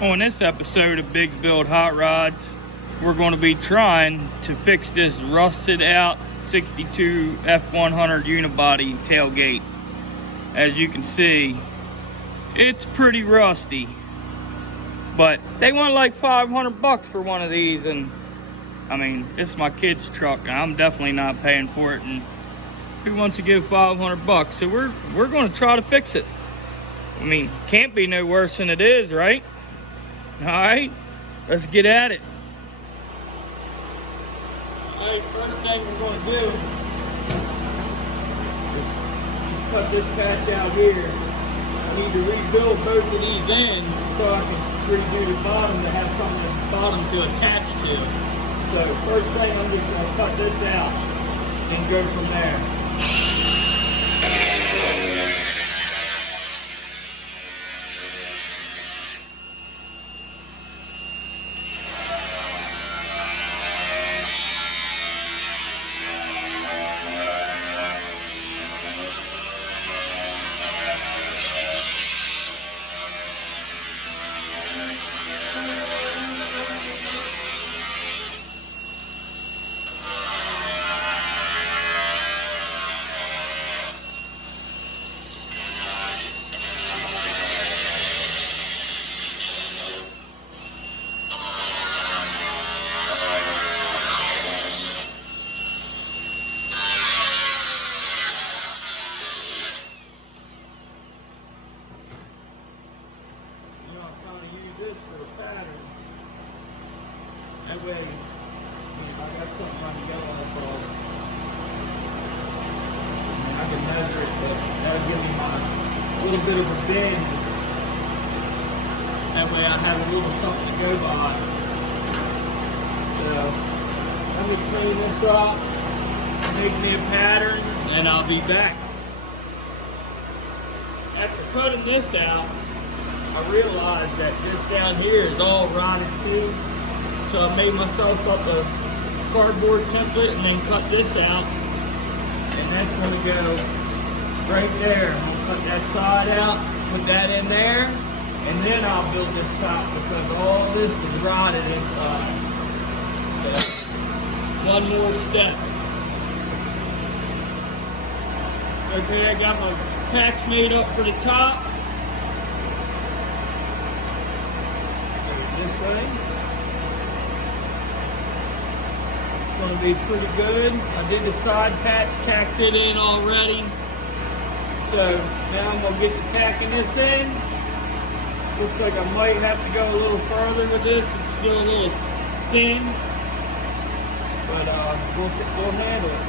On this episode of Biggs Build Hot Rods, we're going to be trying to fix this rusted out 62 F100 unibody tailgate. As you can see, it's pretty rusty, but they want like $500 for one of these, and I mean, it's my kid's truck and I'm definitely not paying for it, and who wants to give $500? So we're going to try to fix it. I mean, can't be no worse than it is, right? All right, let's get at it. All right, first thing we're going to do is just cut this patch out here. I need to rebuild both of these ends so I can redo the bottom to have something at the bottom to attach to. So first thing, I'm just going to cut this out and go from there. That way, if I got something on the yellow, I can measure it, but that'll give me my little bit of a bend. That way I have a little something to go by. So, I'm going to clean this up, make me a pattern, and I'll be back. After cutting this out, I realized that this down here is all rotted too. So I made myself up a cardboard template and then cut this out. And that's going to go right there. I'm going to cut that side out, put that in there, and then I'll build this top because all this is rotted inside. So, one more step. Okay, I got my patch made up for the top. This way. Going to be pretty good. I did the side patch, tacked it in already. So now I'm going to get to tacking this in. Looks like I might have to go a little further with this. It's still a little thin, but we'll handle it.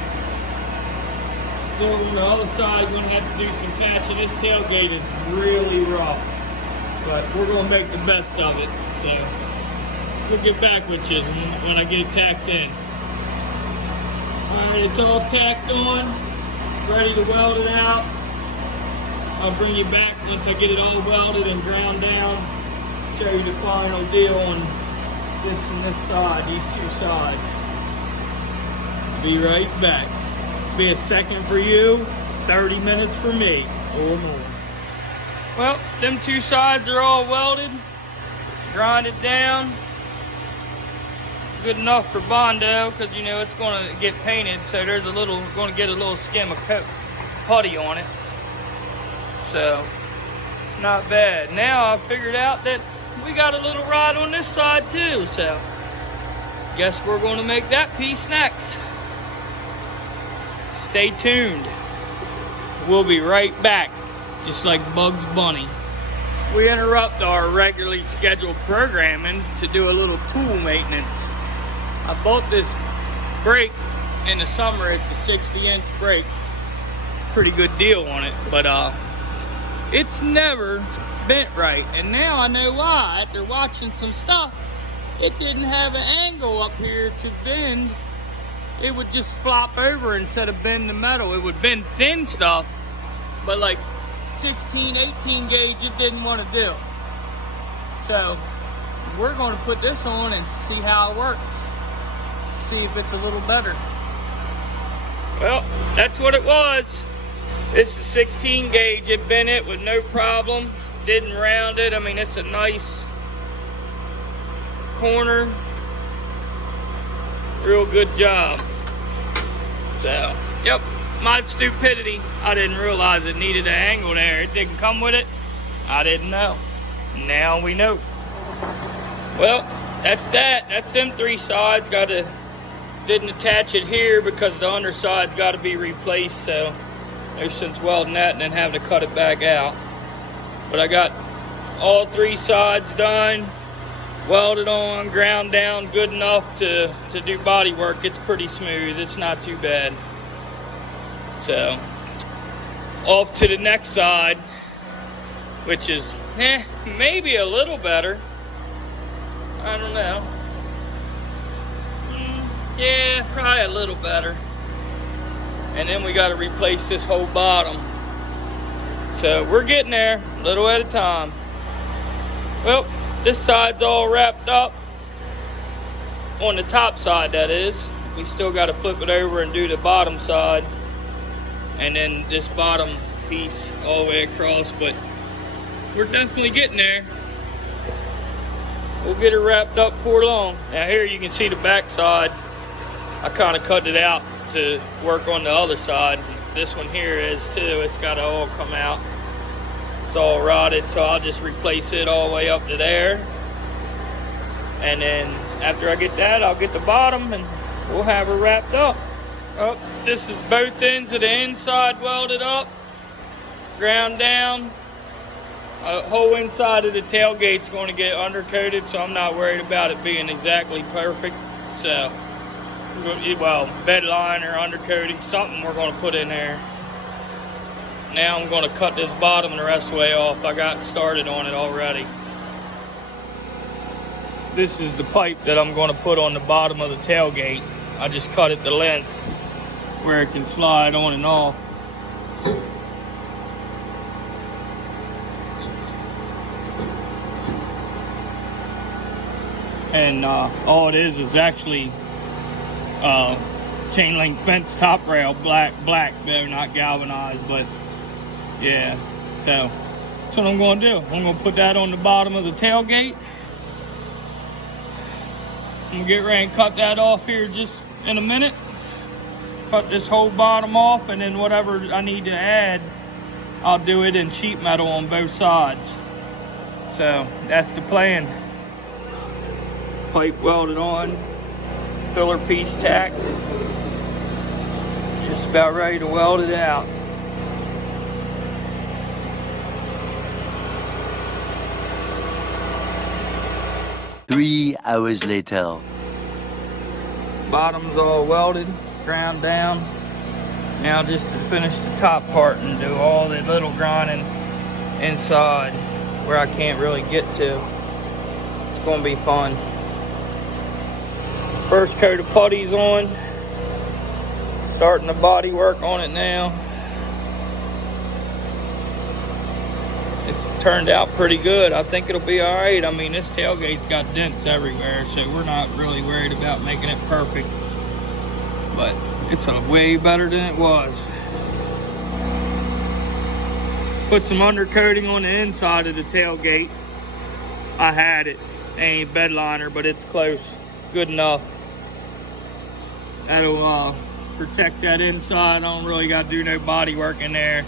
Still on the other side, going to have to do some patching. This tailgate is really rough, but we're going to make the best of it. So we'll get back with you when I get it tacked in. Alright, it's all tacked on, ready to weld it out. I'll bring you back once I get it all welded and ground down, show you the final deal on this and this side, these two sides. Be right back. Be a second for you, 30 minutes for me, or more. Well, them two sides are all welded, grinded down. Good enough for Bondo because you know it's going to get painted, so there's going to get a little skim of putty on it. So not bad. Now I figured out that we got a little rod on this side too, so guess we're going to make that piece next. Stay tuned. We'll be right back, just like Bugs Bunny. We interrupt our regularly scheduled programming to do a little tool maintenance. I bought this brake in the summer. It's a 60-inch brake. Pretty good deal on it, but it's never bent right. And now I know why. After watching some stuff, it didn't have an angle up here to bend. It would just flop over instead of bend the metal. It would bend thin stuff, but like 16, 18 gauge, it didn't want to do. So we're going to put this on and see how it works. See if it's a little better. Well, that's what it was. This is 16 gauge. It bent it with no problem. Didn't round it. I mean, it's a nice corner. Real good job. So, yep, my stupidity. I didn't realize it needed an angle there. It didn't come with it. I didn't know. Now we know. Well, that's that. That's them 3 sides. Didn't attach it here because the underside's got to be replaced. So, ever since welding that and then having to cut it back out. But I got all 3 sides done, welded on, ground down good enough to do body work. It's pretty smooth. It's not too bad. So, off to the next side, which is maybe a little better. I don't know. Yeah, probably a little better. And then we got to replace this whole bottom. So we're getting there, a little at a time. Well, this side's all wrapped up. On the top side, that is. We still got to flip it over and do the bottom side. And then this bottom piece all the way across. But we're definitely getting there. We'll get it wrapped up before long. Now here you can see the back side. I kind of cut it out to work on the other side. This one here is too. It's got to all come out. It's all rotted, so I'll just replace it all the way up to there. And then after I get that, I'll get the bottom and we'll have her wrapped up. Oh, this is both ends of the inside welded up, ground down. The whole inside of the tailgate's going to get undercoated, so I'm not worried about it being exactly perfect. So, well, bed liner, undercoating, something we're going to put in there. Now I'm going to cut this bottom the rest of the way off. I got started on it already. This is the pipe that I'm going to put on the bottom of the tailgate. I just cut it the length where it can slide on and off. And all it is actually chain link fence top rail, black, though not galvanized, but yeah. So that's what I'm going to do. I'm going to put that on the bottom of the tailgate. I'm going to get ready and cut that off here just in a minute. Cut this whole bottom off, and then whatever I need to add, I'll do it in sheet metal on both sides. So that's the plan. Pipe welded on, filler piece tacked. Just about ready to weld it out. Three hours later. Bottom's all welded, ground down. Now just to finish the top part and do all the little grinding inside where I can't really get to. It's gonna be fun. First coat of putty's on. Starting the body work on it now. It turned out pretty good. I think it'll be all right. I mean, this tailgate's got dents everywhere, so we're not really worried about making it perfect. But it's way better than it was. Put some undercoating on the inside of the tailgate. I had it. Ain't bed liner, but it's close. Good enough. That'll protect that inside. I don't really got to do no body work in there.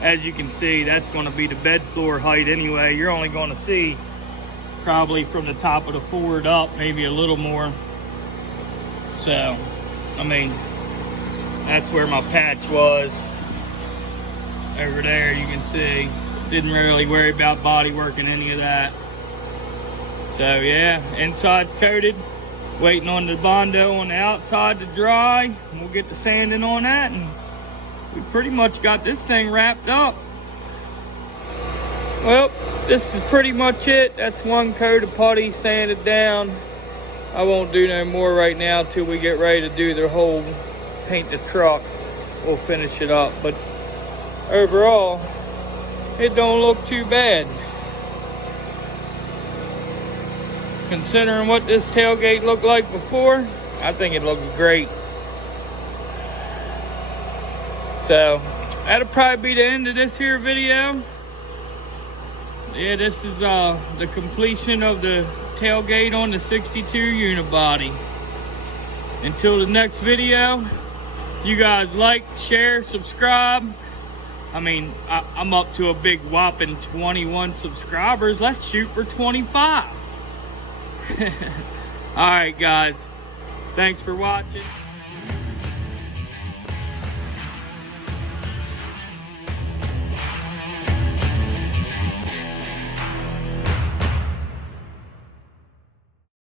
As you can see, that's going to be the bed floor height anyway. You're only going to see probably from the top of the Ford up, maybe a little more. So, I mean, that's where my patch was. Over there, you can see. Didn't really worry about body work and any of that. So yeah, inside's coated. Waiting on the Bondo on the outside to dry. We'll get the sanding on that, and we pretty much got this thing wrapped up. Well, this is pretty much it. That's one coat of putty sanded down. I won't do no more right now till we get ready to do the whole paint the truck. We'll finish it up, but overall, it don't look too bad. Considering what this tailgate looked like before, I think it looks great. So, that'll probably be the end of this here video. Yeah, this is the completion of the tailgate on the 62 unibody. Until the next video, you guys like, share, subscribe. I mean, I'm up to a big whopping 21 subscribers. Let's shoot for 25. All right, guys. Thanks for watching.